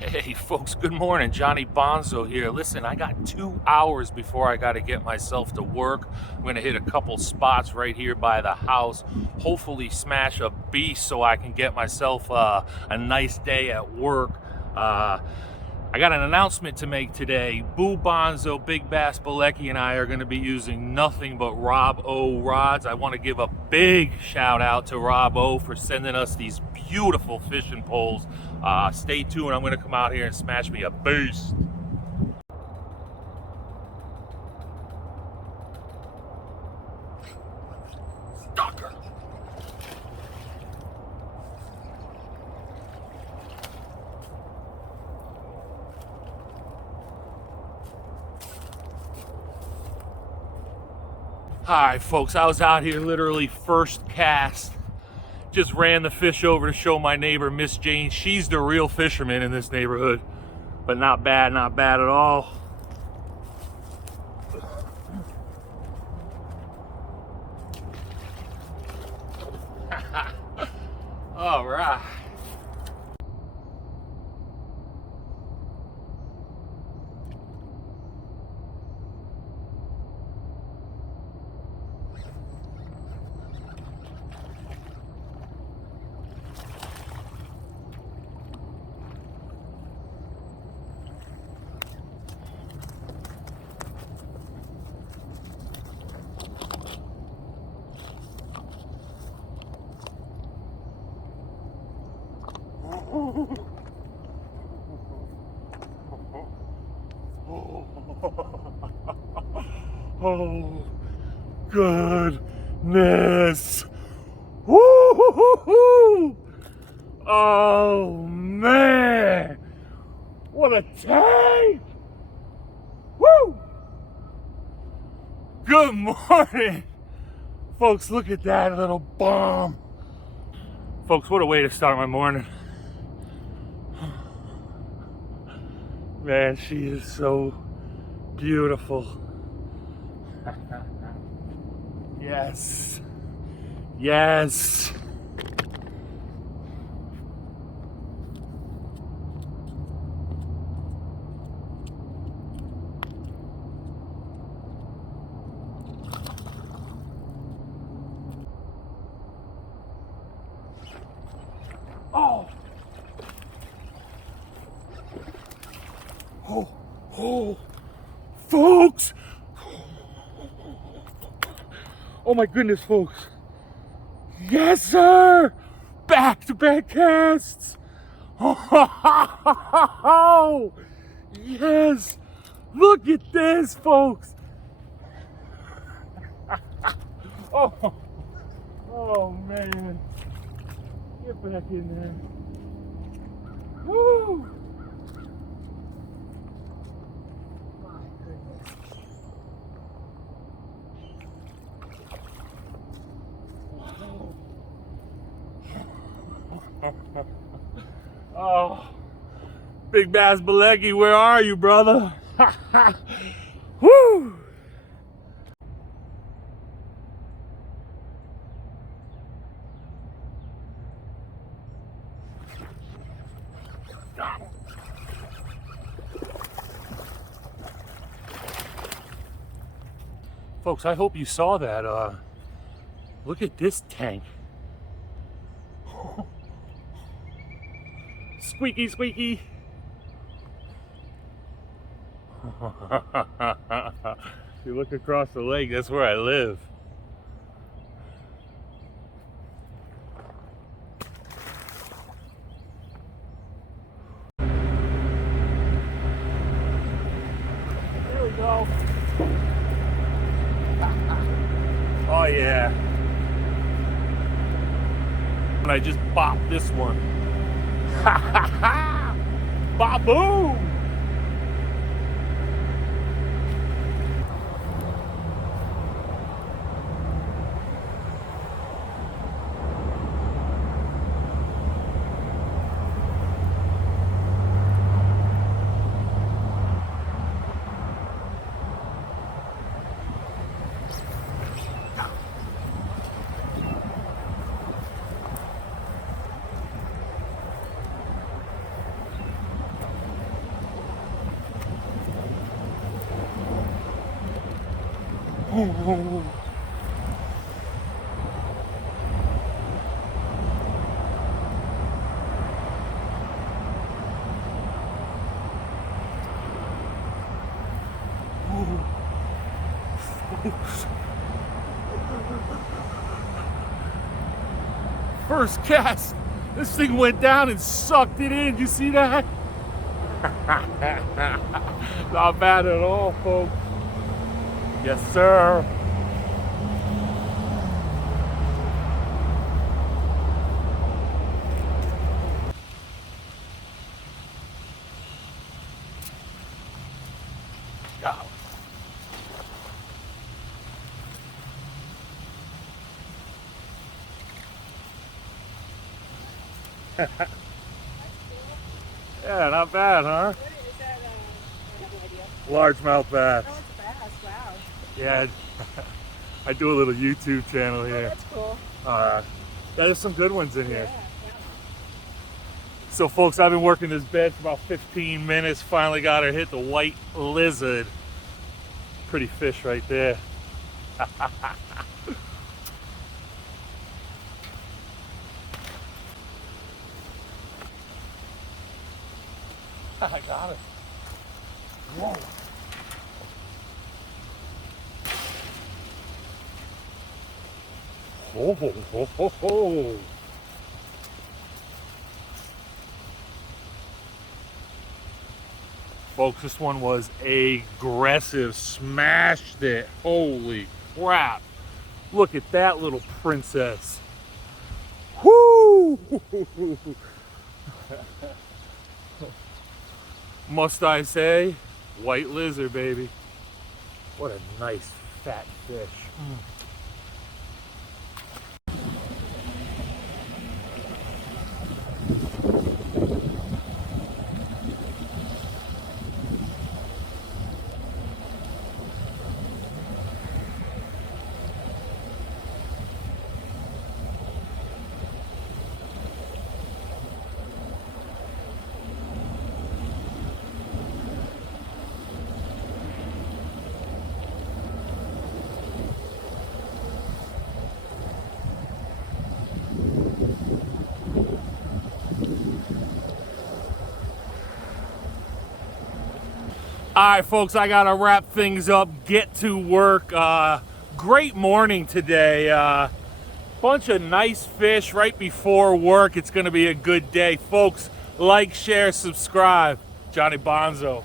Hey folks, good morning. Johnny Bonzo here. Listen, I got 2 hours before I got to get myself to work. I'm going to hit a couple spots right here by the house. Hopefully smash a beast so I can get myself a nice day at work. I got an announcement to make today. Boo Bonzo, Big Bass Balecki, and I are going to be using nothing but Rob O rods. I want to give a big shout out to Rob O for sending us these beautiful fishing poles. Stay tuned. I'm going to come out here and smash me a beast. Stalker. Alright folks, I was out here literally first cast. Just ran the fish over to show my neighbor, Miss Jane. She's the real fisherman in this neighborhood. But not bad at all. All right. Oh, goodness. Woo-hoo-hoo-hoo. Oh, man. What a tank. Woo. Good morning. Folks, look at that little bomb. Folks, what a way to start my morning. Man, she is so beautiful. Yes. Yes. Oh. Oh, folks. Oh my goodness, folks. Yes, sir. Back-to-back casts. Oh, yes. Look at this, folks. Oh man. Get back in there. Woo. Oh, Big Bass Balecki, where are you, brother? Woo! Folks, I hope you saw that. Look at this tank. Squeaky, squeaky. You look across the lake, that's where I live. There we go. Oh yeah. And I just bopped this one. Ha ha ha! Ba-boom! First cast, this thing went down and sucked it in. You see that? Not bad at all, folks. Yes, sir. Go. Yeah, not bad, huh? What is that? I have no idea. Largemouth bass. Oh, it's a bass. Wow. Yeah, I do a little YouTube channel Oh, here. that's cool. Yeah, there's some good ones in here. Yeah. So folks, I've been working this bed for about 15 minutes. Finally got her hit the white lizard. Pretty fish right there. I got it. Whoa. Oh, ho, ho, ho, ho. Folks, this one was aggressive. Smashed it. Holy crap. Look at that little princess. Whoo! Must I say, white lizard, baby. What a nice fat fish. All right, folks, I gotta wrap things up, get to work. Great morning today. Bunch of nice fish right before work. It's gonna be a good day. Folks, like, share, subscribe. Johnny Bonzo.